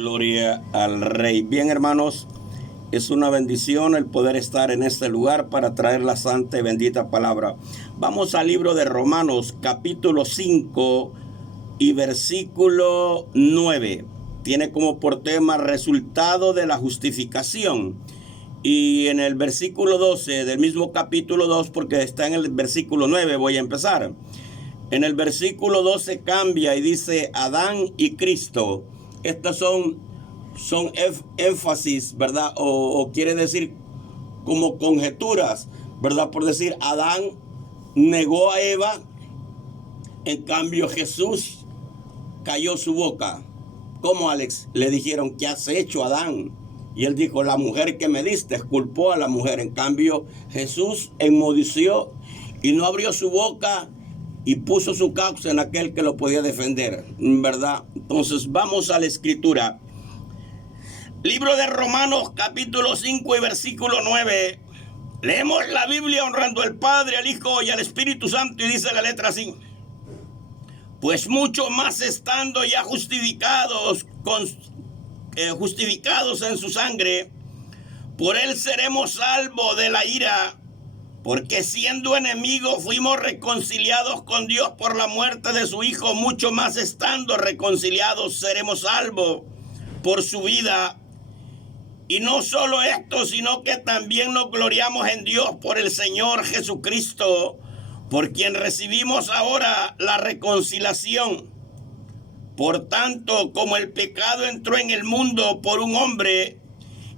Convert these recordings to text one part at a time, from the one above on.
Gloria al Rey. Bien, hermanos, es una bendición el poder estar en este lugar para traer la santa y bendita palabra. Vamos al libro de Romanos, capítulo 5 y versículo 9. Tiene como por tema resultado de la justificación. Y en el versículo 12 del mismo capítulo 2, porque está en el versículo 9, voy a empezar. En el versículo 12 cambia y dice Adán y Cristo. Estas son énfasis, ¿verdad? O quiere decir como conjeturas, ¿verdad? Por decir, Adán negó a Eva, en cambio Jesús cayó su boca. ¿Cómo, Alex? Le dijeron, ¿qué has hecho, Adán? Y él dijo, la mujer que me diste, culpó a la mujer. En cambio, Jesús enmudeció y no abrió su boca y puso su causa en aquel que lo podía defender, ¿verdad? Entonces vamos a la escritura. Libro de Romanos, capítulo 5 y versículo 9. Leemos la Biblia honrando al Padre, al Hijo y al Espíritu Santo, y dice la letra así. Pues mucho más estando ya justificados en su sangre, por él seremos salvos de la ira. Porque siendo enemigos fuimos reconciliados con Dios por la muerte de su Hijo, mucho más estando reconciliados seremos salvos por su vida. Y no solo esto, sino que también nos gloriamos en Dios por el Señor Jesucristo, por quien recibimos ahora la reconciliación. Por tanto, como el pecado entró en el mundo por un hombre,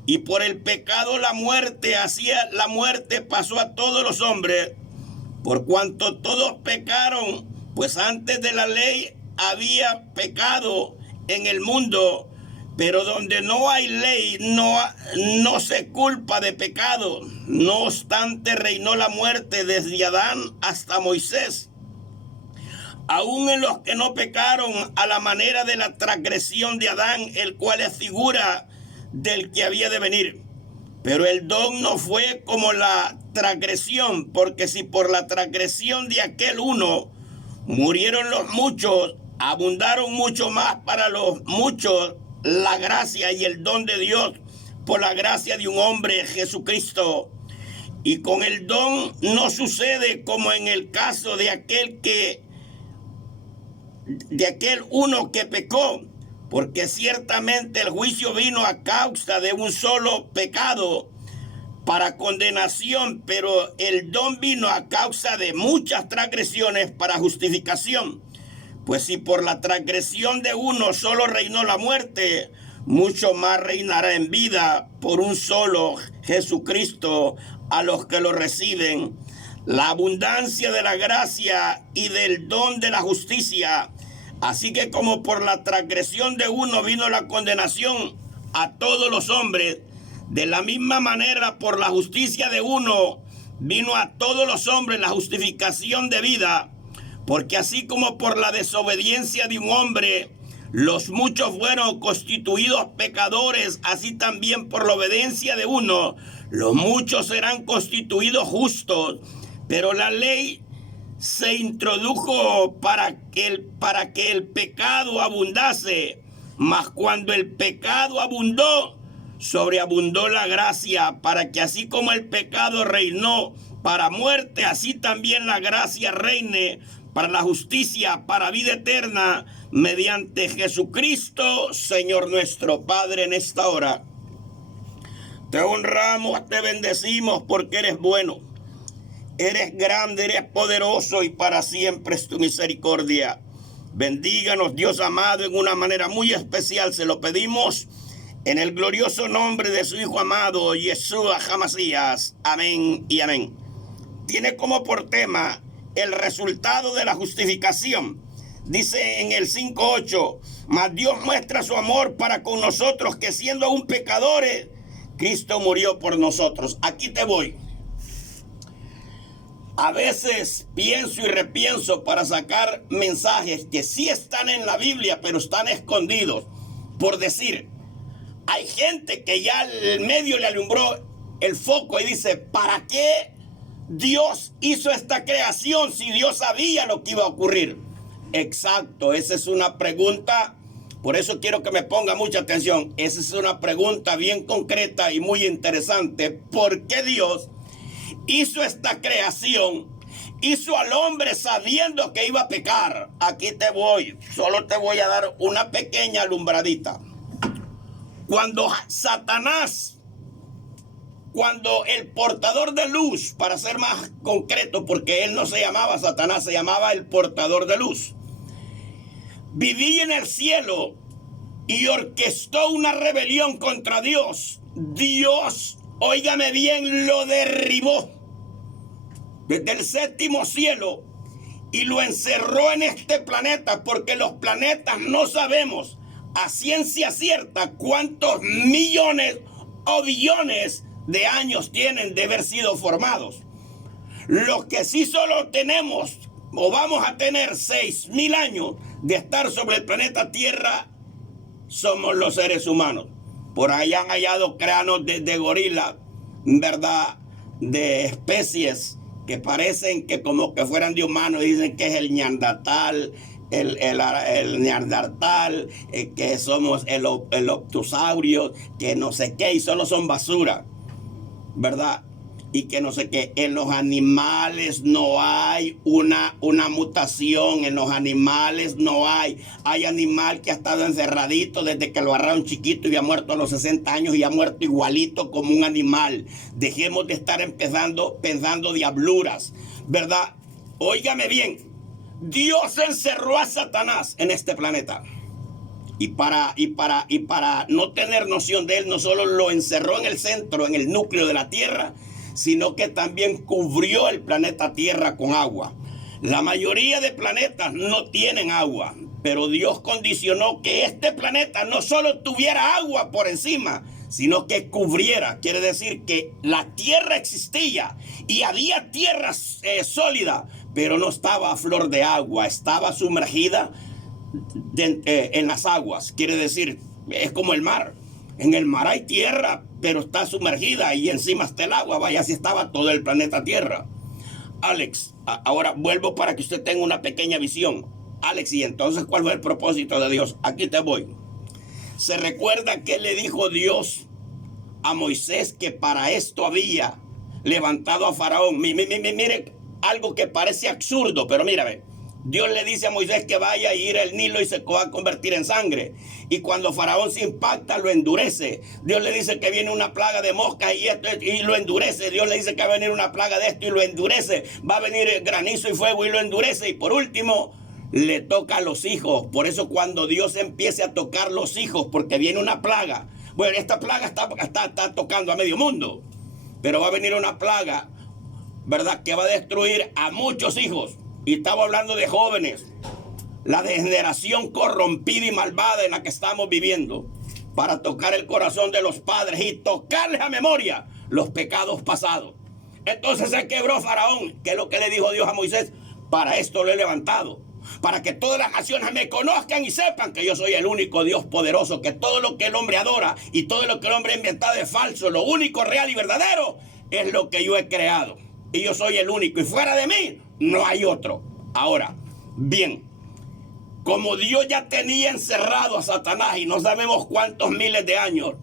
y por el pecado la muerte, así la muerte pasó a todos los hombres, por cuanto todos pecaron, pues antes de la ley había pecado en el mundo, pero donde no hay ley no se culpa de pecado. No obstante, reinó la muerte desde Adán hasta Moisés, aún en los que no pecaron, a la manera de la transgresión de Adán, el cual es figura del que había de venir. Pero el don no fue como la transgresión, porque si por la transgresión de aquel uno murieron los muchos, abundaron mucho más para los muchos la gracia y el don de Dios por la gracia de un hombre, Jesucristo. Y con el don no sucede como en el caso de aquel uno que pecó, porque ciertamente el juicio vino a causa de un solo pecado para condenación, pero el don vino a causa de muchas transgresiones para justificación. Pues si por la transgresión de uno solo reinó la muerte, mucho más reinará en vida por un solo, Jesucristo, a los que lo reciben, la abundancia de la gracia y del don de la justicia. Así que como por la transgresión de uno vino la condenación a todos los hombres, de la misma manera por la justicia de uno vino a todos los hombres la justificación de vida. Porque así como por la desobediencia de un hombre los muchos fueron constituidos pecadores, así también por la obediencia de uno los muchos serán constituidos justos. Pero la ley se introdujo para que el pecado abundase, mas cuando el pecado abundó, sobreabundó la gracia, para que así como el pecado reinó para muerte, así también la gracia reine para la justicia, para vida eterna, mediante Jesucristo, Señor nuestro. Padre, en esta hora te honramos, te bendecimos porque eres bueno. Eres grande, eres poderoso y para siempre es tu misericordia. Bendíganos, Dios amado, en una manera muy especial. Se lo pedimos en el glorioso nombre de su Hijo amado, Yeshua HaMashiach. Amén y amén. Tiene como por tema el resultado de la justificación. Dice en el 5:8, mas Dios muestra su amor para con nosotros, que siendo aún pecadores, Cristo murió por nosotros. Aquí te voy. A veces pienso y repienso para sacar mensajes que sí están en la Biblia, pero están escondidos. Por decir, hay gente que ya el medio le alumbró el foco y dice, ¿para qué Dios hizo esta creación si Dios sabía lo que iba a ocurrir? Exacto, esa es una pregunta Por eso quiero que me ponga mucha atención. Esa es una pregunta bien concreta y muy interesante. ¿Por qué Dios hizo esta creación? Hizo al hombre sabiendo que iba a pecar. Aquí te voy. Solo te voy a dar una pequeña alumbradita. Cuando Satanás, cuando el portador de luz, para ser más concreto, porque él no se llamaba Satanás, se llamaba el portador de luz, vivía en el cielo y orquestó una rebelión contra Dios. Dios, óigame bien, lo derribó desde el séptimo cielo y lo encerró en este planeta, porque los planetas no sabemos a ciencia cierta cuántos millones o billones de años tienen de haber sido formados. Lo que sí solo tenemos o vamos a tener 6,000 años de estar sobre el planeta Tierra somos los seres humanos. Por ahí han hallado cráneos de gorila, ¿verdad? De especies que parecen que como que fueran de humanos. Dicen que es el neandertal, el neandertal, que somos el optusaurio, que no sé qué, y solo son basura, ¿verdad? Y que no sé qué. En los animales no hay una mutación. En los animales no hay. Hay animal que ha estado encerradito desde que lo agarraron chiquito y ha muerto a los 60 años y ha muerto igualito como un animal. Dejemos de estar pensando diabluras, ¿verdad? Óigame bien. Dios encerró a Satanás en este planeta. Y para no tener noción de él, no solo lo encerró en el centro, en el núcleo de la Tierra, sino que también cubrió el planeta Tierra con agua. La mayoría de planetas no tienen agua, pero Dios condicionó que este planeta no solo tuviera agua por encima, sino que cubriera. Quiere decir que la Tierra existía y había tierra sólida, pero no estaba a flor de agua, estaba sumergida en las aguas. Quiere decir, es como el mar. En el mar hay tierra, pero está sumergida y encima está el agua. Vaya, así estaba todo el planeta Tierra. Alex, ahora vuelvo para que usted tenga una pequeña visión. Alex, ¿y entonces cuál fue el propósito de Dios? Aquí te voy. Se recuerda que le dijo Dios a Moisés que para esto había levantado a Faraón. Mire, algo que parece absurdo, pero mírame. Dios le dice a Moisés que vaya a ir al Nilo y se va a convertir en sangre. Y cuando Faraón se impacta, lo endurece. Dios le dice que viene una plaga de moscas y lo endurece. Dios le dice que va a venir una plaga de esto y lo endurece. Va a venir granizo y fuego y lo endurece. Y por último, le toca a los hijos. Por eso cuando Dios empiece a tocar los hijos, porque viene una plaga. Bueno, esta plaga está tocando a medio mundo. Pero va a venir una plaga, ¿verdad?, que va a destruir a muchos hijos. Y estaba hablando de jóvenes, la degeneración corrompida y malvada en la que estamos viviendo, para tocar el corazón de los padres y tocarles a memoria los pecados pasados. Entonces se quebró Faraón, que es lo que le dijo Dios a Moisés: para esto lo he levantado, para que todas las naciones me conozcan y sepan que yo soy el único Dios poderoso, que todo lo que el hombre adora y todo lo que el hombre ha inventado es falso. Lo único real y verdadero es lo que yo he creado. Y yo soy el único, y fuera de mí no hay otro. Ahora, bien, como Dios ya tenía encerrado a Satanás, y no sabemos cuántos miles de años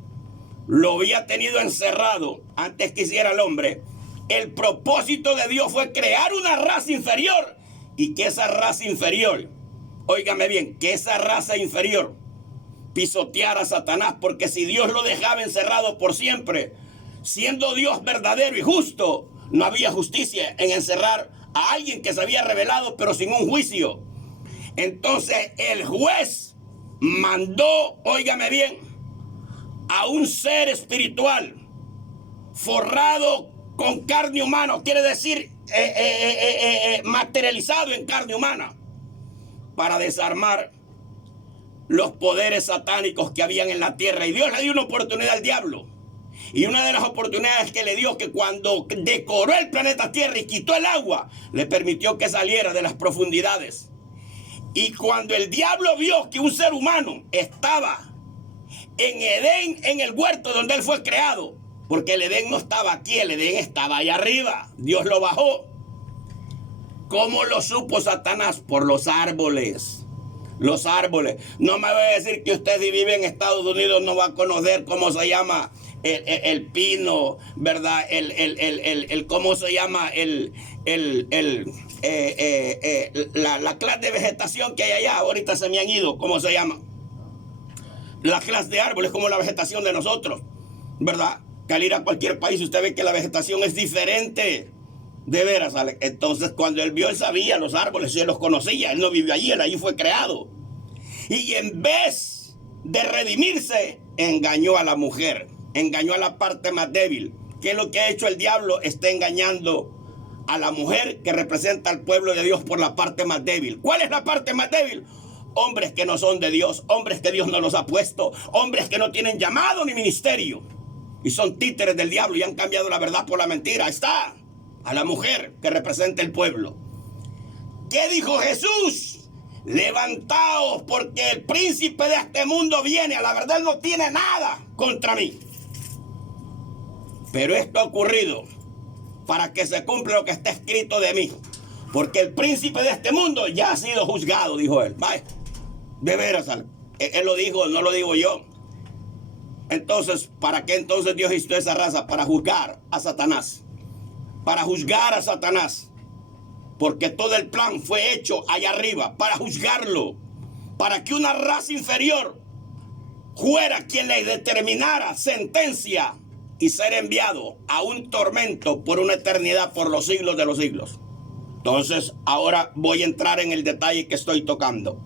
lo había tenido encerrado antes que hiciera el hombre, el propósito de Dios fue crear una raza inferior, y que esa raza inferior, óigame bien, que esa raza inferior pisoteara a Satanás, porque si Dios lo dejaba encerrado por siempre, siendo Dios verdadero y justo, no había justicia en encerrar a alguien que se había revelado pero sin un juicio. Entonces el juez mandó, óigame bien, a un ser espiritual forrado con carne humana, quiere decir materializado en carne humana, para desarmar los poderes satánicos que habían en la tierra. Y Dios le dio una oportunidad al diablo. Y una de las oportunidades que le dio, que cuando decoró el planeta Tierra y quitó el agua, le permitió que saliera de las profundidades. Y cuando el diablo vio que un ser humano estaba en Edén, en el huerto donde él fue creado, porque el Edén no estaba aquí, el Edén estaba allá arriba, Dios lo bajó. ¿Cómo lo supo Satanás? Por los árboles. Los árboles. No me voy a decir que usted si vive en Estados Unidos no va a conocer cómo se llama el pino, ¿verdad? ¿Cómo se llama? La clase de vegetación que hay allá. Ahorita se me han ido. ¿Cómo se llama? La clase de árboles, como la vegetación de nosotros, ¿verdad? Que al ir a cualquier país usted ve que la vegetación es diferente. De veras, ¿sale? Entonces cuando él vio, él sabía los árboles, él los conocía, él no vivió allí, él allí fue creado. Y en vez de redimirse, engañó a la mujer, engañó a la parte más débil. ¿Qué es lo que ha hecho el diablo? Está engañando a la mujer que representa al pueblo de Dios por la parte más débil. ¿Cuál es la parte más débil? Hombres que no son de Dios, hombres que Dios no los ha puesto, hombres que no tienen llamado ni ministerio. Y son títeres del diablo y han cambiado la verdad por la mentira. Ahí está. A la mujer que representa el pueblo. ¿Qué dijo Jesús? Levantaos, porque el príncipe de este mundo viene. A la verdad, él no tiene nada contra mí. Pero esto ha ocurrido para que se cumpla lo que está escrito de mí. Porque el príncipe de este mundo ya ha sido juzgado, dijo él. Vaya, de veras, él lo dijo, no lo digo yo. Entonces, ¿para qué entonces Dios hizo esa raza? Para juzgar a Satanás. Para juzgar a Satanás. Porque todo el plan fue hecho allá arriba para juzgarlo. Para que una raza inferior fuera quien le determinara sentencia y ser enviado a un tormento por una eternidad, por los siglos de los siglos. Entonces, ahora voy a entrar en el detalle que estoy tocando.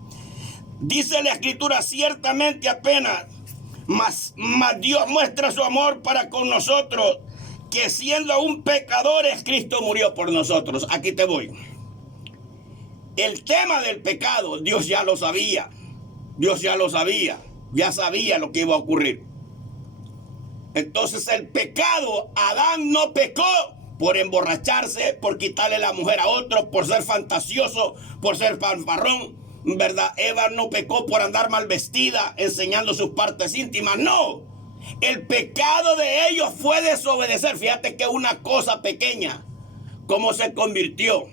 Dice la Escritura, ciertamente apenas, mas Dios muestra su amor para con nosotros, que siendo aún pecadores, Cristo murió por nosotros. Aquí te voy. El tema del pecado, Dios ya lo sabía. Dios ya lo sabía. Ya sabía lo que iba a ocurrir. Entonces el pecado, Adán no pecó por emborracharse, por quitarle la mujer a otro, por ser fantasioso, por ser fanfarrón, ¿verdad? Eva no pecó por andar mal vestida, enseñando sus partes íntimas. No. El pecado de ellos fue desobedecer. Fíjate que una cosa pequeña, cómo se convirtió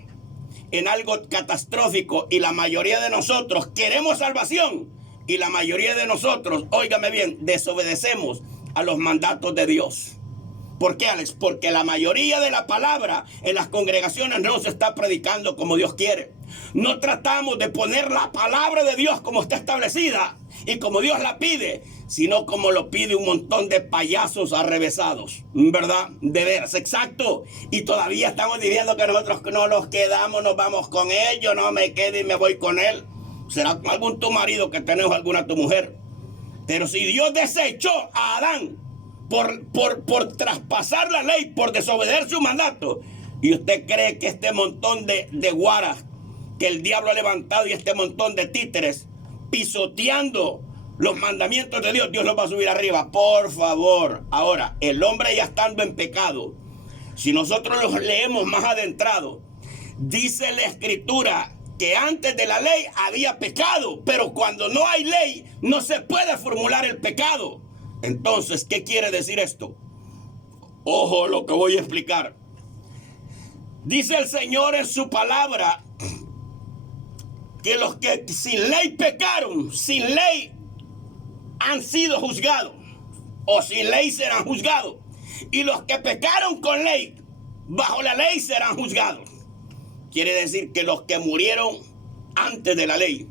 en algo catastrófico. Y la mayoría de nosotros queremos salvación. Y la mayoría de nosotros, óigame bien, desobedecemos a los mandatos de Dios. ¿Por qué, Alex? Porque la mayoría de la palabra en las congregaciones no se está predicando como Dios quiere. No tratamos de poner la palabra de Dios como está establecida y como Dios la pide, sino como lo pide un montón de payasos arrevesados, ¿verdad? De veras, exacto. Y todavía estamos diciendo que nosotros no nos quedamos, nos vamos con él, yo no me quedo y me voy con él. Será algún tu marido que tenés o alguna tu mujer. Pero si Dios desechó a Adán por traspasar la ley, por desobedecer su mandato, y usted cree que este montón de guaras que el diablo ha levantado y este montón de títeres pisoteando los mandamientos de Dios, Dios los va a subir arriba, por favor. Ahora, el hombre ya estando en pecado, si nosotros los leemos más adentrado, dice la Escritura que antes de la ley había pecado, pero cuando no hay ley no se puede formular el pecado. Entonces, ¿qué quiere decir esto? Ojo lo que voy a explicar. Dice el Señor en su palabra que los que sin ley pecaron, sin ley han sido juzgados, o sin ley serán juzgados. Y los que pecaron con ley, bajo la ley serán juzgados. Quiere decir que los que murieron antes de la ley,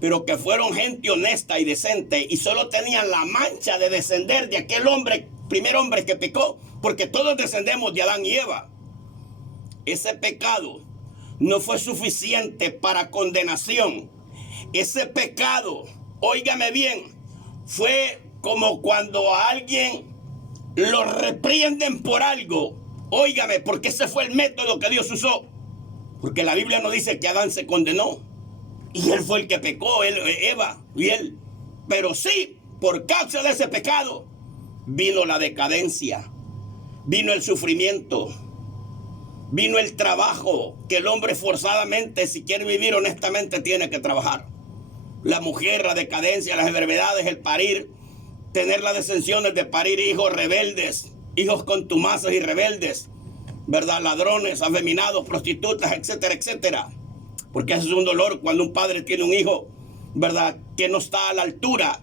pero que fueron gente honesta y decente y solo tenían la mancha de descender de aquel hombre, primer hombre que pecó, porque todos descendemos de Adán y Eva. Ese pecado no fue suficiente para condenación. Ese pecado, óigame bien, fue como cuando a alguien lo reprienden por algo. Óigame, porque ese fue el método que Dios usó. Porque la Biblia no dice que Adán se condenó. Y él fue el que pecó, Eva y él. Pero sí, por causa de ese pecado, vino la decadencia, vino el sufrimiento, vino el trabajo, que el hombre forzadamente, si quiere vivir honestamente, tiene que trabajar. La mujer, la decadencia, las enfermedades, el parir, tener las descensiones de parir hijos rebeldes, hijos contumaces y rebeldes, ¿verdad? Ladrones, afeminados, prostitutas, etcétera, etcétera. Porque ese es un dolor cuando un padre tiene un hijo ¿verdad?, que no está a la altura.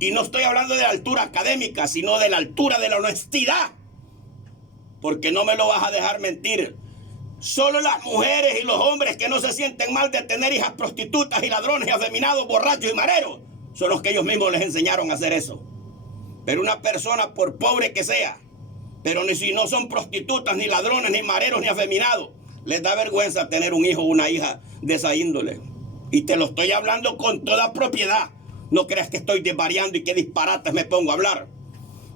Y no estoy hablando de la altura académica, sino de la altura de la honestidad. Porque no me lo vas a dejar mentir. Solo las mujeres y los hombres que no se sienten mal de tener hijas prostitutas y ladrones y afeminados, borrachos y mareros, son los que ellos mismos les enseñaron a hacer eso. Pero una persona, por pobre que sea, pero ni si no son prostitutas, ni ladrones, ni mareros, ni afeminados, les da vergüenza tener un hijo o una hija de esa índole. Y te lo estoy hablando con toda propiedad. No creas que estoy desvariando y que disparates me pongo a hablar.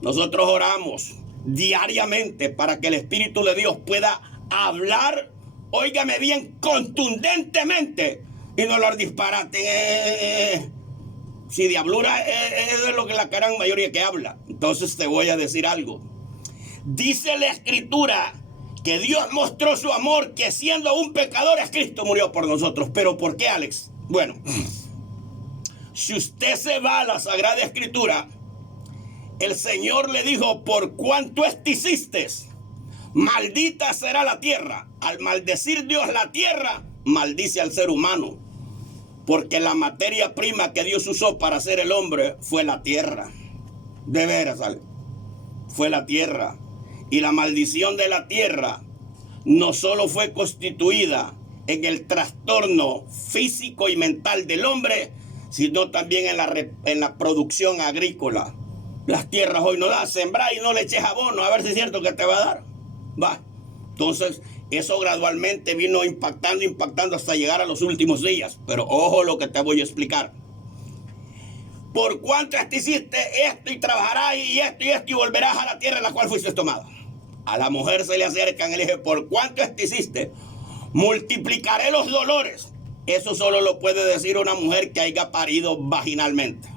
Nosotros oramos diariamente para que el Espíritu de Dios pueda hablar, óigame bien, contundentemente, y no hablar disparate. Si diablura es lo que la gran mayoría que habla. Entonces te voy a decir algo. Dice la Escritura que Dios mostró su amor, que siendo un pecador, Cristo murió por nosotros. ¿Pero por qué, Alex? Bueno, si usted se va a la Sagrada Escritura, el Señor le dijo: por cuanto esto hiciste, maldita será la tierra. Al maldecir Dios la tierra, maldice al ser humano. Porque la materia prima que Dios usó para hacer el hombre fue la tierra. De veras, ¿sale? Fue la tierra. Y la maldición de la tierra no solo fue constituida en el trastorno físico y mental del hombre, sino también en la producción agrícola. Las tierras hoy no dan, sembrar y no le eches abono, a ver si es cierto que te va a dar. Va. Entonces, eso gradualmente vino impactando hasta llegar a los últimos días. Pero ojo lo que te voy a explicar. Por cuanto hiciste esto y trabajarás y esto y volverás a la tierra en la cual fuiste tomada. A la mujer se le acercan y le dije: por cuanto esto hiciste, multiplicaré los dolores. Eso solo lo puede decir una mujer que haya parido vaginalmente.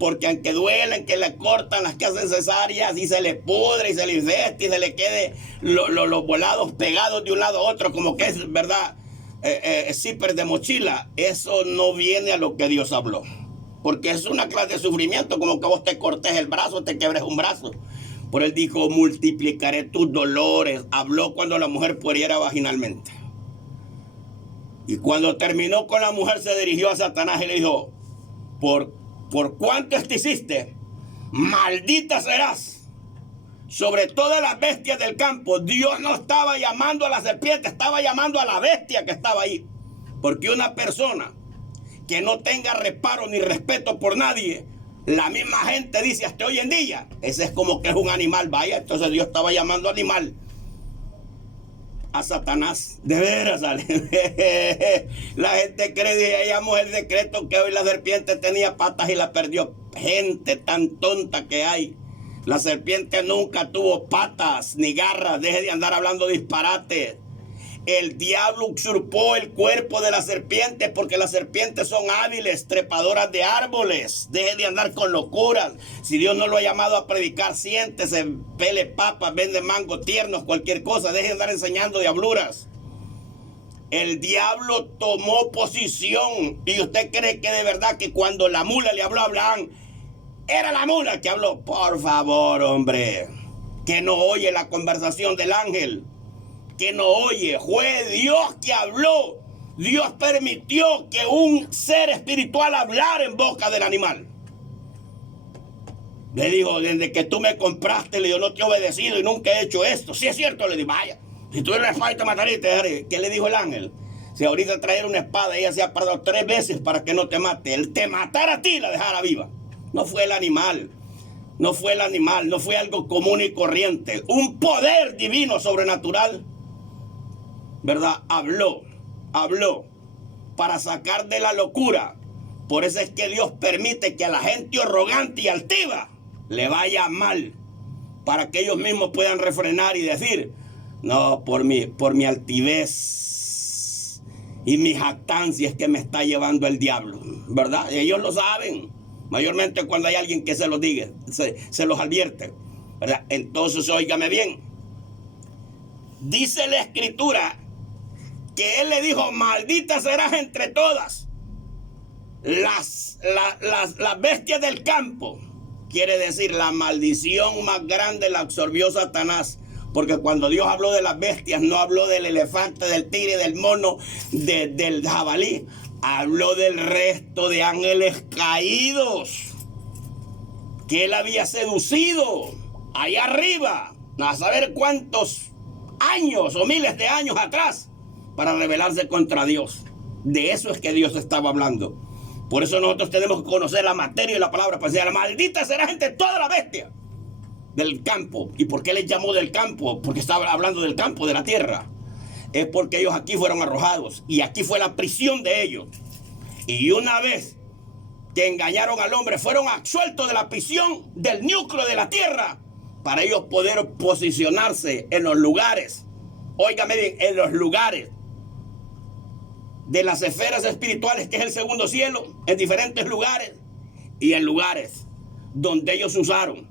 Porque aunque duelen, que le cortan las que hacen cesáreas y se le pudre y se le infecte y se le quede los volados pegados de un lado a otro, como que es, ¿verdad?, zipper de mochila. Eso no viene a lo que Dios habló. Porque es una clase de sufrimiento, como que vos te cortes el brazo, te quebres un brazo. Por él dijo: multiplicaré tus dolores. Habló cuando la mujer pariera vaginalmente. Y cuando terminó con la mujer, se dirigió a Satanás y le dijo: por cuanto esto hiciste, maldita serás sobre todas las bestias del campo. Dios no estaba llamando a la serpiente, estaba llamando a la bestia que estaba ahí. Porque una persona que no tenga reparo ni respeto por nadie, la misma gente dice hasta hoy en día: ese es como que es un animal. Vaya, entonces Dios estaba llamando animal a Satanás. De veras, ¿sale? La gente cree, digamos, el decreto que hoy la serpiente tenía patas y la perdió. Gente tan tonta que hay. La serpiente nunca tuvo patas ni garras. Deje de andar hablando disparate. El diablo usurpó el cuerpo de la serpiente porque las serpientes son hábiles, trepadoras de árboles. Deje de andar con locuras. Si Dios no lo ha llamado a predicar, siéntese, pele papas, vende mango tiernos, cualquier cosa. Deje de andar enseñando diabluras. El diablo tomó posición. Y usted cree que de verdad que cuando la mula le habló a Abraham, era la mula que habló. Por favor, hombre, que no oye la conversación del ángel. Que no oye, fue Dios que habló. Dios permitió que un ser espiritual hablara en boca del animal. Le dijo: desde que tú me compraste, le dijo, no te he obedecido y nunca he hecho esto. Si es cierto, le dijo: vaya, si tú eres espada te mataré y te dejaré. ¿Qué le dijo el ángel? Si ahorita traer una espada, ella se ha parado 3 veces para que no te mate. Él te matara a ti y la dejara viva. No fue el animal. No fue el animal, no fue algo común y corriente. Un poder divino sobrenatural, ¿verdad? Habló para sacar de la locura. Por eso es que Dios permite que a la gente arrogante y altiva le vaya mal, para que ellos mismos puedan refrenar y decir: no, por mi altivez y mi jactancia es que me está llevando el diablo, ¿verdad? Y ellos lo saben, mayormente cuando hay alguien que se los diga, se los advierte, ¿verdad? Entonces, óigame bien, dice la Escritura que él le dijo: maldita serás entre todas las bestias del campo. Quiere decir, la maldición más grande la absorbió Satanás. Porque cuando Dios habló de las bestias, no habló del elefante, del tigre, del mono, del jabalí. habló del resto de ángeles caídos que él había seducido allá arriba, a saber cuántos años o miles de años atrás, para rebelarse contra Dios. De eso es que Dios estaba hablando. Por eso nosotros tenemos que conocer la materia y la palabra para decir, la maldita será gente toda la bestia del campo. ¿Y por qué les llamó del campo? Porque estaba hablando del campo, de la tierra. Es porque ellos aquí fueron arrojados y aquí fue la prisión de ellos. Y una vez que engañaron al hombre, fueron absueltos de la prisión del núcleo de la tierra para ellos poder posicionarse en los lugares, óigame bien, en los lugares de las esferas espirituales, que es el segundo cielo, en diferentes lugares y en lugares donde ellos usaron,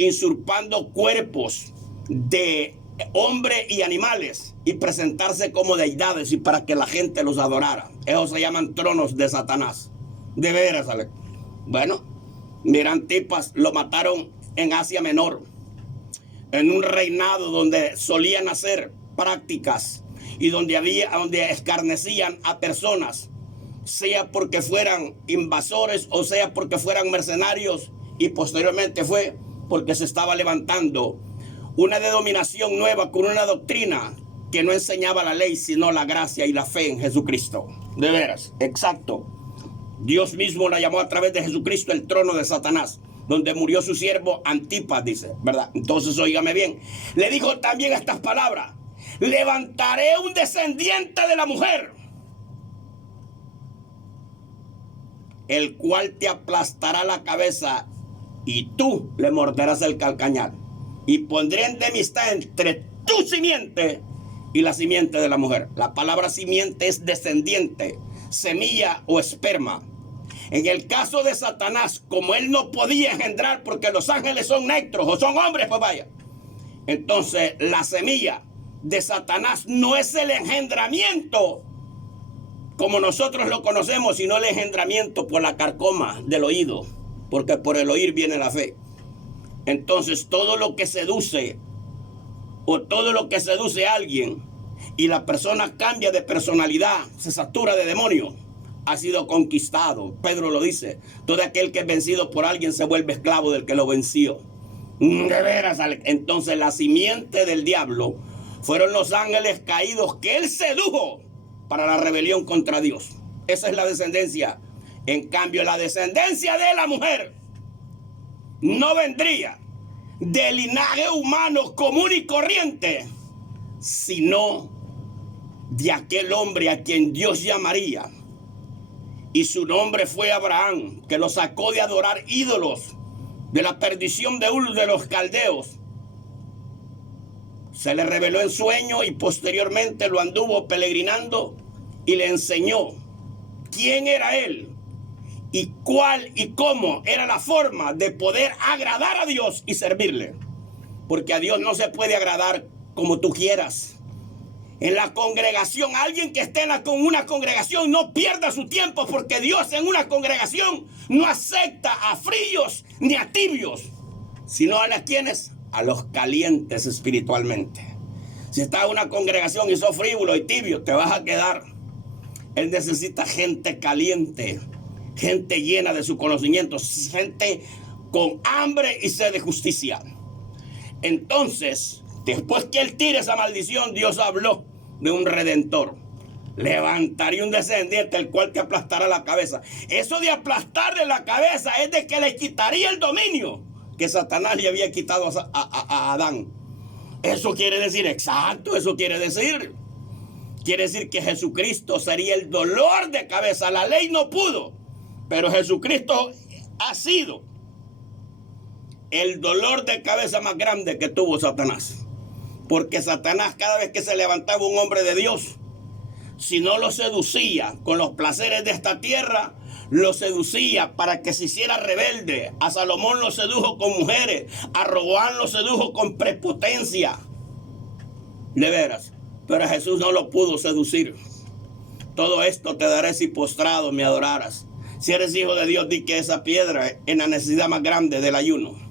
usurpando cuerpos de hombres y animales y presentarse como deidades y para que la gente los adorara. Esos se llaman tronos de Satanás. De veras, Alex. Bueno, mira, Antipas lo mataron en Asia Menor, en un reinado donde solían hacer prácticas y donde escarnecían a personas, sea porque fueran invasores o sea porque fueran mercenarios, y posteriormente fue porque se estaba levantando una denominación nueva con una doctrina que no enseñaba la ley, sino la gracia y la fe en Jesucristo. De veras, exacto. Dios mismo la llamó a través de Jesucristo el trono de Satanás, donde murió su siervo Antipas, dice, ¿verdad? Entonces, óigame bien. Le dijo también estas palabras: levantaré un descendiente de la mujer, el cual te aplastará la cabeza y tú le morderás el calcañar. Y pondré enemistad entre tu simiente y la simiente de la mujer. La palabra simiente es descendiente, semilla o esperma. En el caso de Satanás, como él no podía engendrar porque los ángeles son neutros o son hombres, pues vaya. Entonces la semilla de Satanás no es el engendramiento como nosotros lo conocemos, sino el engendramiento por la carcoma del oído, porque por el oír viene la fe. Entonces todo lo que seduce o todo lo que seduce a alguien y la persona cambia de personalidad, se satura de demonio, ha sido conquistado. Pedro lo dice: todo aquel que es vencido por alguien se vuelve esclavo del que lo venció. De veras, entonces la simiente del diablo fueron los ángeles caídos que él sedujo para la rebelión contra Dios. Esa es la descendencia. En cambio, la descendencia de la mujer no vendría del linaje humano común y corriente, sino de aquel hombre a quien Dios llamaría. Y su nombre fue Abraham, que lo sacó de adorar ídolos, de la perdición de Ur de los caldeos. Se le reveló en sueño y posteriormente lo anduvo peregrinando y le enseñó quién era él y cuál y cómo era la forma de poder agradar a Dios y servirle. Porque a Dios no se puede agradar como tú quieras. En la congregación, alguien que esté con una congregación no pierda su tiempo, porque Dios en una congregación no acepta a fríos ni a tibios, sino a las quienes, a los calientes espiritualmente. Si estás en una congregación y sos frívolo y tibio, te vas a quedar. Él necesita gente caliente, gente llena de su conocimiento, gente con hambre y sed de justicia. Entonces, después que él tire esa maldición, Dios habló de un redentor. Levantaré un descendiente, el cual te aplastará la cabeza. Eso de aplastarle la cabeza es de que le quitaría el dominio que Satanás le había quitado a Adán. Eso quiere decir, exacto, eso quiere decir. Quiere decir que Jesucristo sería el dolor de cabeza. La ley no pudo, pero Jesucristo ha sido el dolor de cabeza más grande que tuvo Satanás. Porque Satanás, cada vez que se levantaba un hombre de Dios, si no lo seducía con los placeres de esta tierra, lo seducía para que se hiciera rebelde. A Salomón lo sedujo con mujeres, a Roboam lo sedujo con prepotencia. De veras, pero a Jesús no lo pudo seducir. Todo esto te daré si postrado me adoraras. Si eres hijo de Dios, di que esa piedra en la necesidad más grande del ayuno.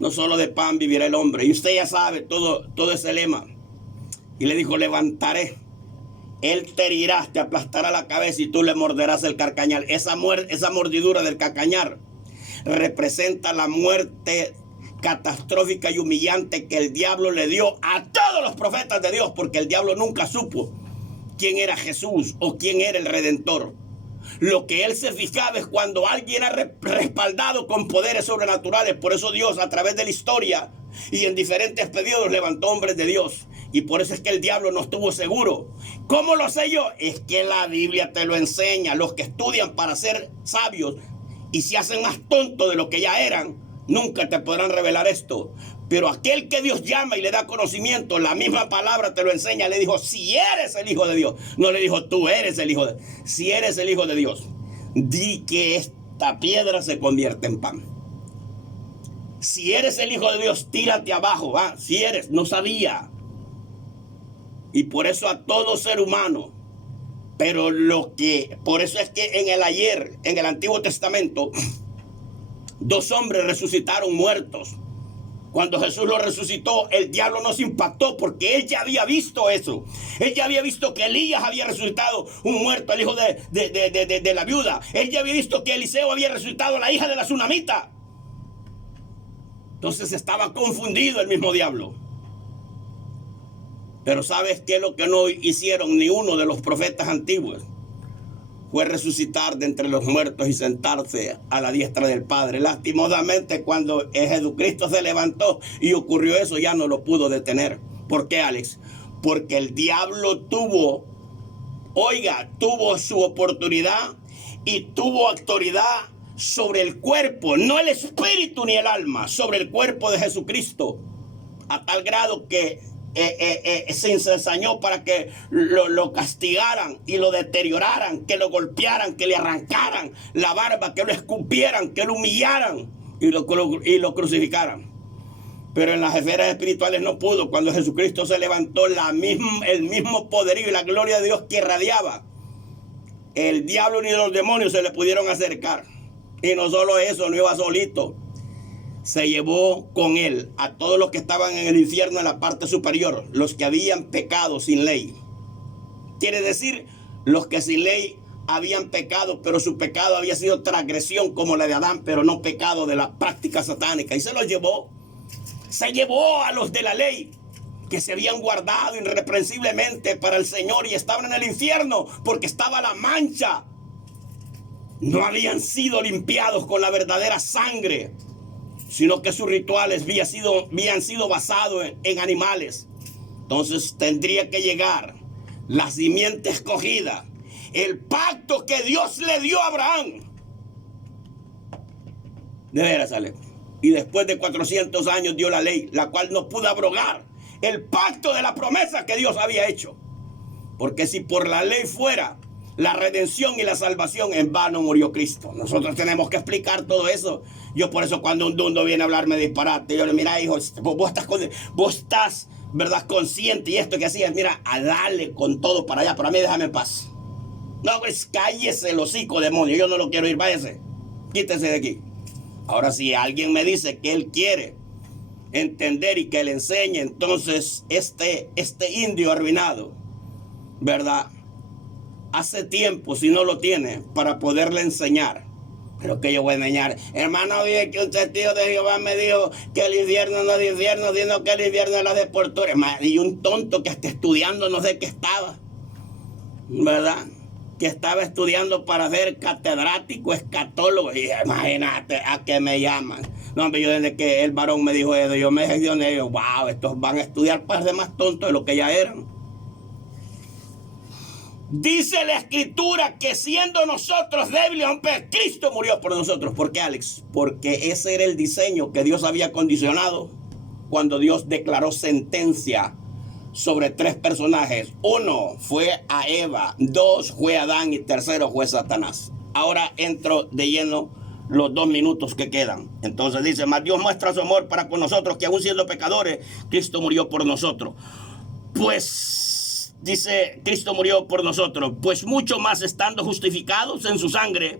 No solo de pan vivirá el hombre. Y usted ya sabe todo ese lema. Y le dijo, levantaré. Él te herirá, te aplastará la cabeza y tú le morderás el carcañal. Esa mordidura del carcañal representa la muerte catastrófica y humillante que el diablo le dio a todos los profetas de Dios, porque el diablo nunca supo quién era Jesús o quién era el Redentor. Lo que él se fijaba es cuando alguien era respaldado con poderes sobrenaturales. Por eso Dios, a través de la historia y en diferentes periodos, levantó hombres de Dios. Y por eso es que el diablo no estuvo seguro. ¿Cómo lo sé yo? Es que la Biblia te lo enseña. Los que estudian para ser sabios y se hacen más tontos de lo que ya eran, nunca te podrán revelar esto. Pero aquel que Dios llama y le da conocimiento, la misma palabra te lo enseña. Le dijo, si eres el Hijo de Dios. No le dijo, tú eres el Hijo de Dios. Si eres el Hijo de Dios, di que esta piedra se convierte en pan. Si eres el Hijo de Dios, tírate abajo. Si eres, no sabía. Y por eso a todo ser humano. Pero por eso es que en el Antiguo Testamento, 2 hombres resucitaron muertos. Cuando Jesús lo resucitó, el diablo no se impactó porque él ya había visto eso. Él ya había visto que Elías había resucitado un muerto, el hijo de la viuda. Él ya había visto que Eliseo había resucitado a la hija de la tsunamita. Entonces estaba confundido el mismo diablo. Pero ¿sabes qué es lo que no hicieron ni uno de los profetas antiguos? Fue resucitar de entre los muertos y sentarse a la diestra del Padre. Lastimosamente, cuando Jesucristo se levantó y ocurrió eso, ya no lo pudo detener. ¿Por qué, Alex? Porque el diablo tuvo su oportunidad y tuvo autoridad sobre el cuerpo, no el espíritu ni el alma, sobre el cuerpo de Jesucristo, a tal grado que se ensañó para que lo castigaran y lo deterioraran, que lo golpearan, que le arrancaran la barba, que lo escupieran, que lo humillaran y lo crucificaran. Pero en las esferas espirituales no pudo. Cuando Jesucristo se levantó, el mismo poderío y la gloria de Dios que irradiaba, el diablo ni los demonios se le pudieron acercar. Y no solo eso, no iba solito. Se llevó con él a todos los que estaban en el infierno en la parte superior, los que habían pecado sin ley. Quiere decir, los que sin ley habían pecado, pero su pecado había sido transgresión como la de Adán, pero no pecado de la práctica satánica. Y se los llevó. Se llevó a los de la ley, que se habían guardado irreprensiblemente para el Señor y estaban en el infierno porque estaba la mancha. No habían sido limpiados con la verdadera sangre, sino que sus rituales habían sido basados en animales. Entonces tendría que llegar la simiente escogida, el pacto que Dios le dio a Abraham. De veras, Ale. Y después de 400 años dio la ley, la cual no pudo abrogar el pacto de la promesa que Dios había hecho. Porque si por la ley fuera la redención y la salvación, en vano murió Cristo. Nosotros tenemos que explicar todo eso. Yo por eso cuando un dundo viene a hablarme disparate, yo le digo, mira hijo, vos estás, ¿verdad?, consciente y esto que hacías, mira, a darle con todo para allá, para mí déjame en paz. No, pues cállese el hocico, demonio, yo no lo quiero ir, váyase, quítese de aquí. Ahora si alguien me dice que él quiere entender y que le enseñe, entonces este indio arruinado, ¿verdad?, hace tiempo, si no lo tiene, para poderle enseñar. Pero que yo voy a enseñar, hermano, dije que un testigo de Jehová me dijo que el infierno no es infierno, sino que el infierno es la de portura. Y un tonto que esté estudiando, no sé qué estaba, ¿verdad?, que estaba estudiando para ser catedrático, escatólogo. Y imagínate a qué me llaman. No, hombre, yo desde que el varón me dijo eso, yo me gestioné, yo, wow, estos van a estudiar para ser más tontos de lo que ya eran. Dice la escritura que siendo nosotros débiles, Cristo murió por nosotros. ¿Por qué, Alex? Porque ese era el diseño que Dios había condicionado cuando Dios declaró sentencia sobre 3 personajes. 1 fue a Eva, 2 fue a Adán y 3 fue Satanás. Ahora entro de lleno los 2 minutos que quedan. Entonces dice, mas Dios muestra su amor para con nosotros, que aún siendo pecadores, Cristo murió por nosotros. Pues, dice, Cristo murió por nosotros, pues mucho más estando justificados en su sangre,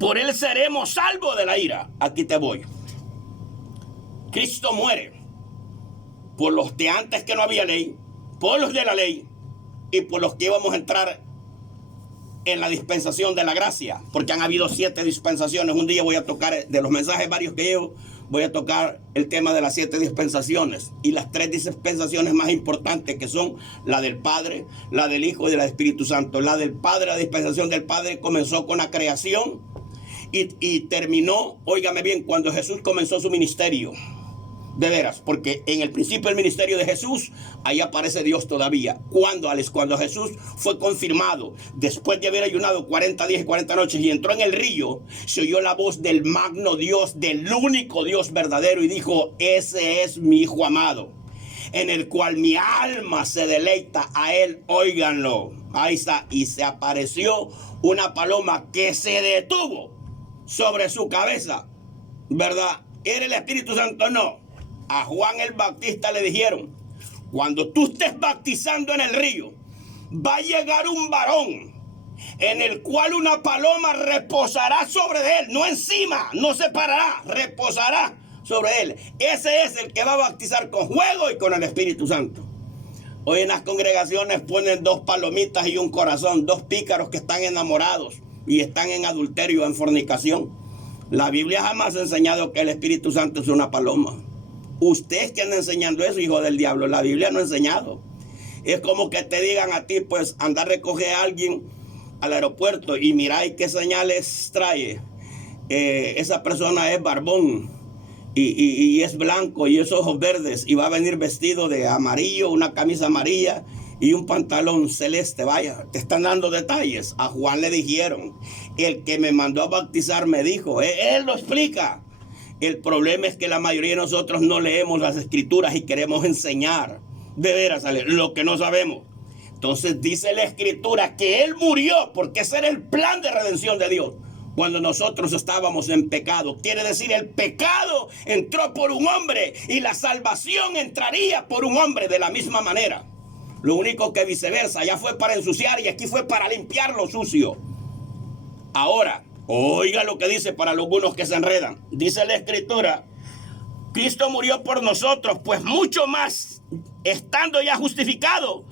por él seremos salvos de la ira. Aquí te voy. Cristo muere por los de antes que no había ley, por los de la ley, y por los que íbamos a entrar en la dispensación de la gracia, porque han habido 7 dispensaciones. Un día voy a tocar, de los mensajes varios que llevo, voy a tocar el tema de las 7 dispensaciones y las 3 dispensaciones más importantes, que son la del Padre, la del Hijo y del Espíritu Santo. La del Padre, la dispensación del Padre, comenzó con la creación y terminó, óigame bien, cuando Jesús comenzó su ministerio. De veras, porque en el principio del ministerio de Jesús, ahí aparece Dios todavía. Cuando Jesús fue confirmado, después de haber ayunado 40 días y 40 noches y entró en el río, se oyó la voz del magno Dios, del único Dios verdadero, y dijo: ese es mi Hijo amado, en el cual mi alma se deleita, a él óiganlo. Ahí está, y se apareció una paloma que se detuvo sobre su cabeza, ¿verdad? ¿Era el Espíritu Santo? No. A Juan el Bautista le dijeron: cuando tú estés bautizando en el río, va a llegar un varón en el cual una paloma reposará sobre él, no encima, no se parará, reposará sobre él. Ese es el que va a bautizar con fuego y con el Espíritu Santo. Hoy en las congregaciones ponen 2 palomitas y un corazón, 2 pícaros que están enamorados y están en adulterio, en fornicación. La Biblia jamás ha enseñado que el Espíritu Santo es una paloma. Ustedes que andan enseñando eso, hijo del diablo, la Biblia no ha enseñado. Es como que te digan a ti, pues, anda a recoger a alguien al aeropuerto y mira qué señales trae. Esa persona es barbón y es blanco y es ojos verdes y va a venir vestido de amarillo, una camisa amarilla y un pantalón celeste. Vaya, te están dando detalles. A Juan le dijeron: el que me mandó a bautizar me dijo. Él lo explica. El problema es que la mayoría de nosotros no leemos las escrituras y queremos enseñar de veras lo que no sabemos. Entonces dice la escritura que él murió, porque ese era el plan de redención de Dios cuando nosotros estábamos en pecado. Quiere decir, el pecado entró por un hombre y la salvación entraría por un hombre de la misma manera. Lo único que viceversa, allá fue para ensuciar y aquí fue para limpiar lo sucio. Ahora, oiga lo que dice para algunos que se enredan. Dice la escritura: Cristo murió por nosotros, pues mucho más, estando ya justificado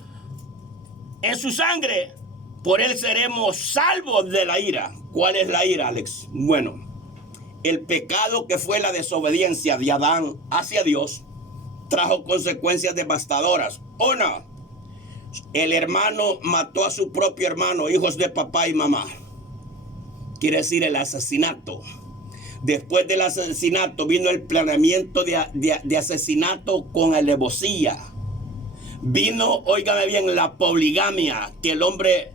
en su sangre, por él seremos salvos de la ira. ¿Cuál es la ira, Alex? Bueno, el pecado que fue la desobediencia de Adán hacia Dios trajo consecuencias devastadoras. ¿O no? El hermano mató a su propio hermano, hijos de papá y mamá. Quiere decir el asesinato. Después del asesinato vino el planeamiento de asesinato con alevosía. Vino, óigame bien, la poligamia, que el hombre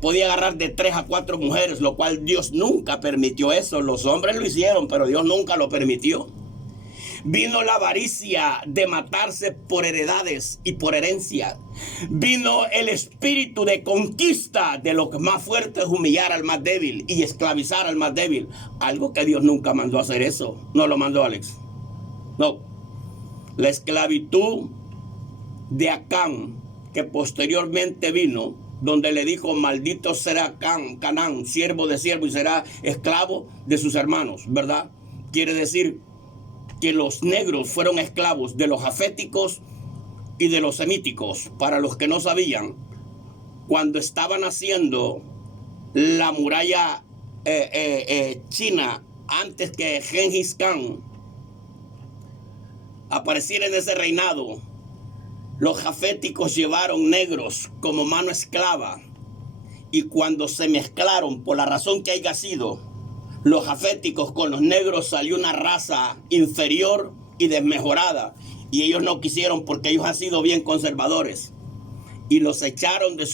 podía agarrar de 3 a 4 mujeres, lo cual Dios nunca permitió eso. Los hombres lo hicieron, pero Dios nunca lo permitió. Vino la avaricia de matarse por heredades y por herencia. Vino el espíritu de conquista, de lo que más fuerte es humillar al más débil y esclavizar al más débil. Algo que Dios nunca mandó a hacer eso. No lo mandó, Alex. No. La esclavitud de Acán, que posteriormente vino, donde le dijo: maldito será Canaán, siervo de siervo, y será esclavo de sus hermanos, ¿verdad? Quiere decir que los negros fueron esclavos de los jaféticos y de los semíticos. Para los que no sabían, cuando estaban haciendo la muralla china, antes que Gengis Khan apareciera en ese reinado, los jaféticos llevaron negros como mano esclava, y cuando se mezclaron, por la razón que haya sido, los jaféticos con los negros, salió una raza inferior y desmejorada, y ellos no quisieron, porque ellos han sido bien conservadores, y los echaron de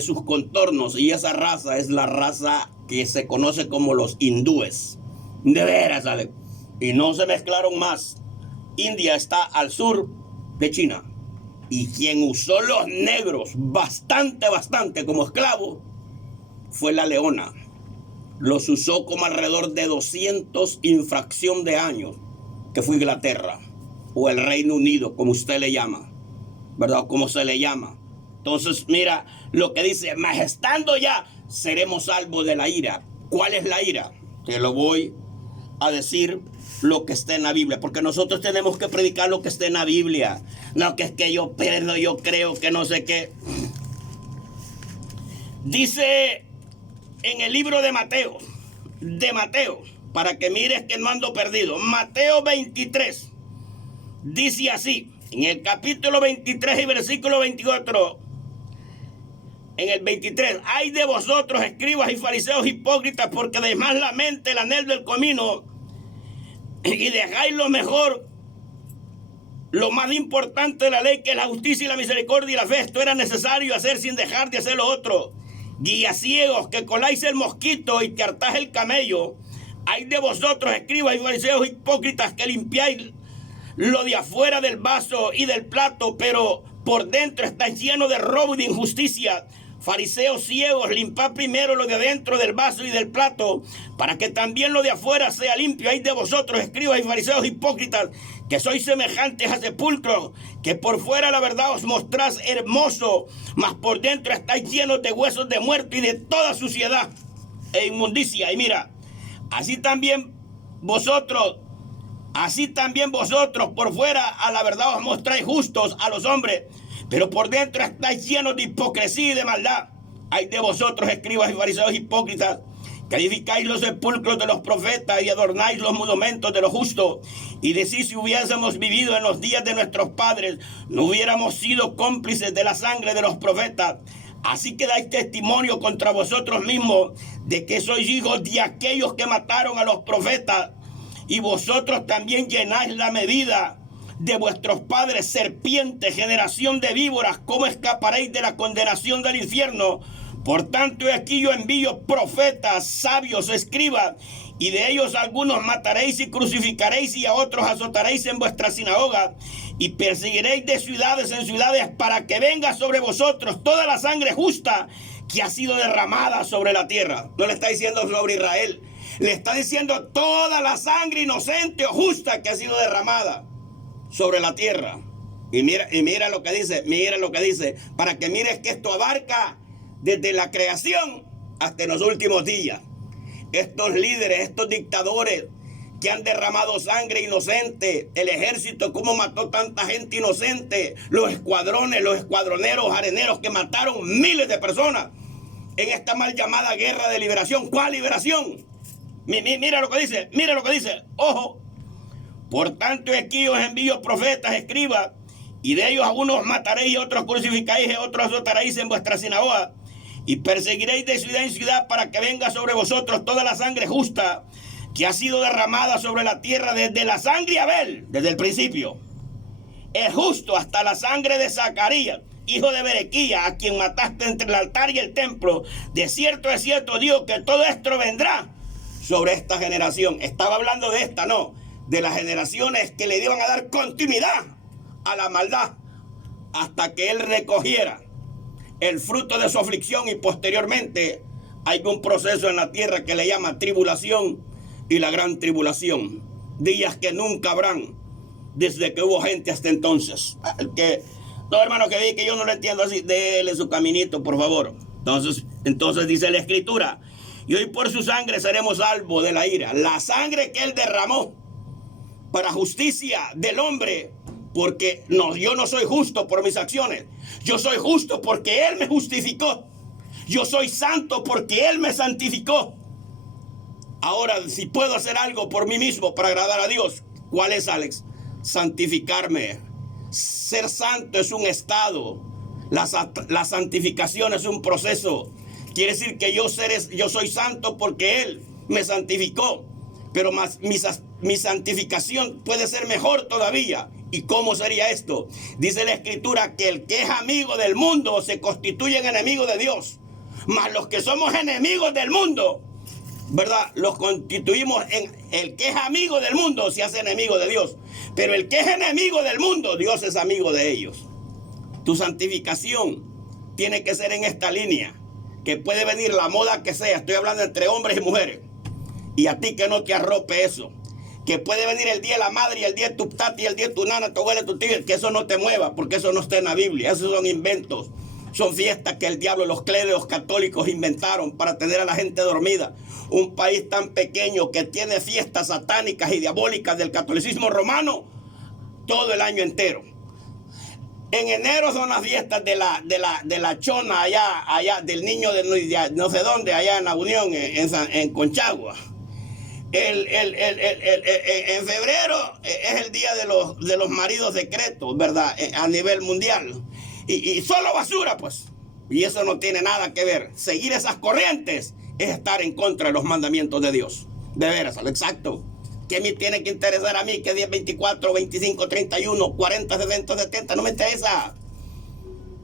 sus contornos, y esa raza es la raza que se conoce como los hindúes. De veras, ¿sale? Y no se mezclaron más. India está al sur de China, y quien usó los negros bastante como esclavos fue la leona. Los usó como alrededor de 200 infracción de años, que fue Inglaterra o el Reino Unido, como usted le llama, ¿verdad? Como se le llama. Entonces, mira lo que dice: mas estando ya, seremos salvos de la ira. ¿Cuál es la ira? Te lo voy a decir, lo que está en la Biblia, porque nosotros tenemos que predicar lo que está en la Biblia. No que es que yo creo que no sé qué. Dice en el libro de Mateo, para que mires que no ando perdido. Mateo 23, dice así, en el capítulo 23 y versículo 24, en el 23, ay de vosotros, escribas y fariseos hipócritas, porque deis más la mente el anhelo del comino y dejáis lo mejor, lo más importante de la ley, que es la justicia y la misericordia y la fe. Esto era necesario hacer sin dejar de hacer lo otro. Guías ciegos, que coláis el mosquito y que hartáis el camello. Ay de vosotros, escribas y fariseos hipócritas, que limpiáis lo de afuera del vaso y del plato, pero por dentro estáis llenos de robo y de injusticia. Fariseos ciegos, limpiad primero lo de adentro del vaso y del plato, para que también lo de afuera sea limpio. Ay de vosotros, escribas y fariseos hipócritas, que sois semejantes a sepulcros, que por fuera la verdad os mostrás hermoso, mas por dentro estáis llenos de huesos de muerto y de toda suciedad e inmundicia. Y mira, así también vosotros por fuera a la verdad os mostráis justos a los hombres, pero por dentro estáis llenos de hipocresía y de maldad. Ay de vosotros, escribas y fariseos hipócritas, que edificáis los sepulcros de los profetas y adornáis los monumentos de los justos, y decís, si hubiésemos vivido en los días de nuestros padres, no hubiéramos sido cómplices de la sangre de los profetas. Así que dais testimonio contra vosotros mismos de que sois hijos de aquellos que mataron a los profetas, y vosotros también llenáis la medida de vuestros padres, serpientes, generación de víboras. ¿Cómo escaparéis de la condenación del infierno? Por tanto, aquí yo envío profetas, sabios, escribas, y de ellos algunos mataréis y crucificaréis, y a otros azotaréis en vuestras sinagogas, y perseguiréis de ciudades en ciudades, para que venga sobre vosotros toda la sangre justa que ha sido derramada sobre la tierra. No le está diciendo sobre Israel, le está diciendo toda la sangre inocente o justa que ha sido derramada sobre la tierra. Y mira lo que dice, para que mires que esto abarca desde la creación hasta en los últimos días. Estos líderes, estos dictadores que han derramado sangre inocente, el ejército, cómo mató tanta gente inocente, los escuadrones, los escuadroneros, areneros que mataron miles de personas en esta mal llamada guerra de liberación. ¿Cuál liberación? Mira lo que dice, ojo. Por tanto, aquí os envío profetas, escribas, y de ellos a unos mataréis, y otros crucificaréis, y otros azotaréis en vuestra sinagoga, y perseguiréis de ciudad en ciudad, para que venga sobre vosotros toda la sangre justa que ha sido derramada sobre la tierra, desde la sangre de Abel, desde el principio, el justo, hasta la sangre de Zacarías, hijo de Berequía, a quien mataste entre el altar y el templo. De cierto, digo que todo esto vendrá sobre esta generación. Estaba hablando de esta, no, de las generaciones que le iban a dar continuidad a la maldad hasta que él recogiera el fruto de su aflicción, y posteriormente hay un proceso en la tierra que le llama tribulación y la gran tribulación, días que nunca habrán desde que hubo gente hasta entonces. El que, no, hermano, que diga que yo no lo entiendo así, déle su caminito, por favor. Entonces dice la escritura, y hoy por su sangre seremos salvos de la ira. La sangre que él derramó para justicia del hombre, porque yo no soy justo por mis acciones, yo soy justo porque él me justificó, yo soy santo porque él me santificó. Ahora, si puedo hacer algo por mí mismo para agradar a Dios, ¿cuál es, Alex? Santificarme. Ser santo es un estado, la santificación es un proceso. Quiere decir que yo soy santo porque él me santificó, pero más mi santificación puede ser mejor todavía. ¿Y cómo sería esto? Dice la escritura que el que es amigo del mundo se constituye en enemigo de Dios. Mas los que somos enemigos del mundo, ¿verdad? Los constituimos en el que es amigo del mundo se hace enemigo de Dios. Pero el que es enemigo del mundo, Dios es amigo de ellos. Tu santificación tiene que ser en esta línea, que puede venir la moda que sea. Estoy hablando entre hombres y mujeres. Y a ti que no te arrope eso. Que puede venir el día de la madre y el día de tu tati y el día de tu nana, tu abuela, tu tío, que eso no te mueva, porque eso no está en la Biblia. Esos son inventos. Son fiestas que el diablo, los clérigos católicos inventaron para tener a la gente dormida. Un país tan pequeño que tiene fiestas satánicas y diabólicas del catolicismo romano todo el año entero. En enero son las fiestas de la chona allá del niño de no sé dónde, allá en la Unión, en Conchagua. En febrero es el día de los maridos secretos, ¿verdad? A nivel mundial. Y solo basura, pues. Y eso no tiene nada que ver. Seguir esas corrientes es estar en contra de los mandamientos de Dios. De veras, exacto. ¿Qué me tiene que interesar a mí? ¿Qué 10, 24, 25, 31, 40, 60, 70? No me interesa.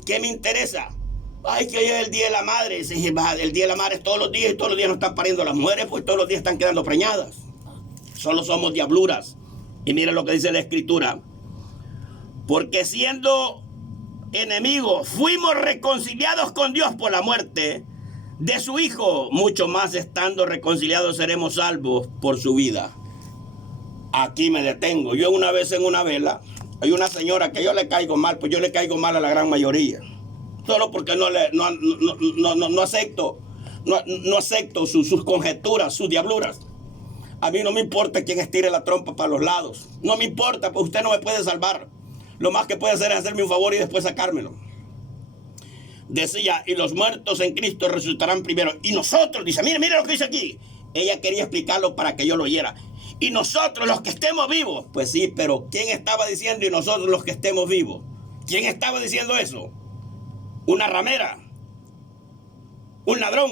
¿Qué me interesa? Ay, que hoy es el Día de la Madre. El Día de la Madre es todos los días y todos los días no están pariendo las mujeres, pues todos los días están quedando preñadas. Solo somos diabluras. Y miren lo que dice la Escritura. Porque siendo enemigos, fuimos reconciliados con Dios por la muerte de su Hijo. Mucho más estando reconciliados seremos salvos por su vida. Aquí me detengo. Yo una vez en una vela, hay una señora que yo le caigo mal, pues yo le caigo mal a la gran mayoría. Solo porque no acepto sus conjeturas, sus diabluras. A mí no me importa quién estire la trompa para los lados. No me importa, pues usted no me puede salvar. Lo más que puede hacer es hacerme un favor y después sacármelo. Decía, y los muertos en Cristo resucitarán primero. Y nosotros, dice, mire lo que dice aquí. Ella quería explicarlo para que yo lo oyera. Y nosotros los que estemos vivos. Pues sí, pero ¿quién estaba diciendo y nosotros los que estemos vivos? ¿Quién estaba diciendo eso? Una ramera, un ladrón,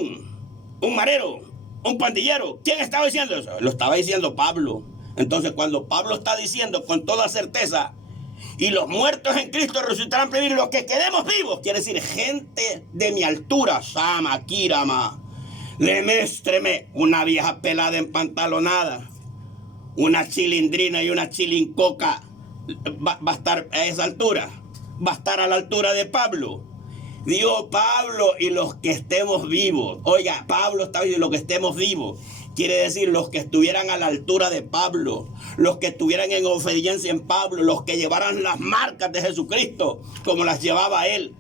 un marero, un pandillero. ¿Quién estaba diciendo eso? Lo estaba diciendo Pablo. Entonces, cuando Pablo está diciendo con toda certeza, y los muertos en Cristo resucitarán primero, y los que quedemos vivos, quiere decir gente de mi altura, Sama, Kirama, Lemestreme, una vieja pelada empantalonada, una chilindrina y una chilincoca, va a estar a esa altura, va a estar a la altura de Pablo. Digo Pablo, y los que estemos vivos. Oiga, Pablo está diciendo los que estemos vivos. Quiere decir los que estuvieran a la altura de Pablo, los que estuvieran en obediencia en Pablo, los que llevaran las marcas de Jesucristo como las llevaba él.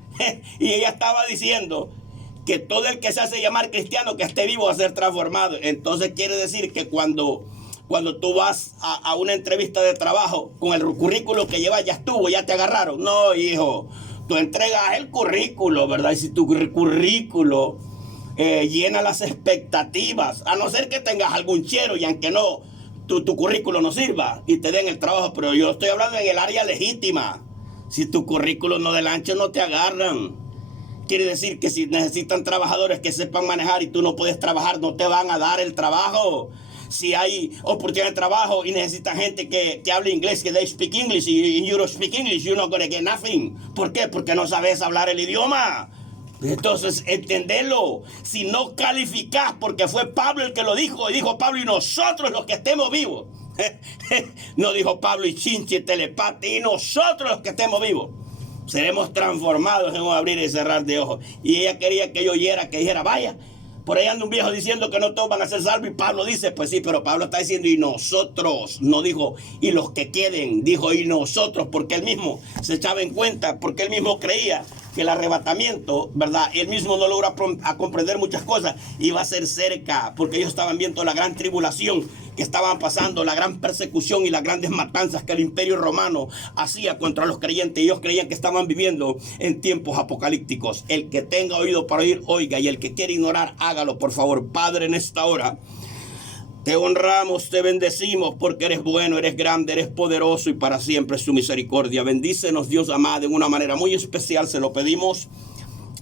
Y ella estaba diciendo que todo el que se hace llamar cristiano que esté vivo va a ser transformado. Entonces quiere decir que cuando tú vas a una entrevista de trabajo con el currículo que llevas, ya estuvo, ya te agarraron. No, hijo. Tú entregas el currículo, ¿verdad? Y si tu currículo llena las expectativas, a no ser que tengas algún chero y aunque no, tu currículo no sirva y te den el trabajo. Pero yo estoy hablando en el área legítima. Si tu currículo no del ancho, no te agarran. Quiere decir que si necesitan trabajadores que sepan manejar y tú no puedes trabajar, no te van a dar el trabajo. Si hay oportunidad de trabajo y necesitan gente que hable inglés, que they speak English, y you don't speak English, you're not gonna get nothing. ¿Por qué? Porque no sabes hablar el idioma. Entonces, entendelo. Si no calificás, porque fue Pablo el que lo dijo, y dijo Pablo, y nosotros los que estemos vivos. No dijo Pablo y chinche, telepate, y nosotros los que estemos vivos. Seremos transformados en un abrir y cerrar de ojos. Y ella quería que yo oyera, que dijera, vaya. Por ahí anda un viejo diciendo que no todos van a ser salvos, y Pablo dice, pues sí, pero Pablo está diciendo y nosotros, no dijo y los que queden, dijo y nosotros, porque él mismo se echaba en cuenta, porque él mismo creía que el arrebatamiento, ¿verdad? Él mismo no logra a comprender muchas cosas, iba a ser cerca, porque ellos estaban viendo la gran tribulación que estaban pasando, la gran persecución y las grandes matanzas que el imperio romano hacía contra los creyentes. Ellos creían que estaban viviendo en tiempos apocalípticos. El que tenga oído para oír, oiga, y el que quiera ignorar, hágalo, por favor. Padre, en esta hora te honramos, te bendecimos, porque eres bueno, eres grande, eres poderoso, y para siempre es tu misericordia. Bendícenos, Dios amado, en una manera muy especial, se lo pedimos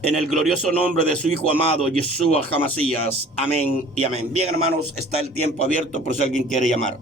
en el glorioso nombre de su Hijo amado, Yeshua HaMasías. Amén y amén. Bien, hermanos, está el tiempo abierto por si alguien quiere llamar.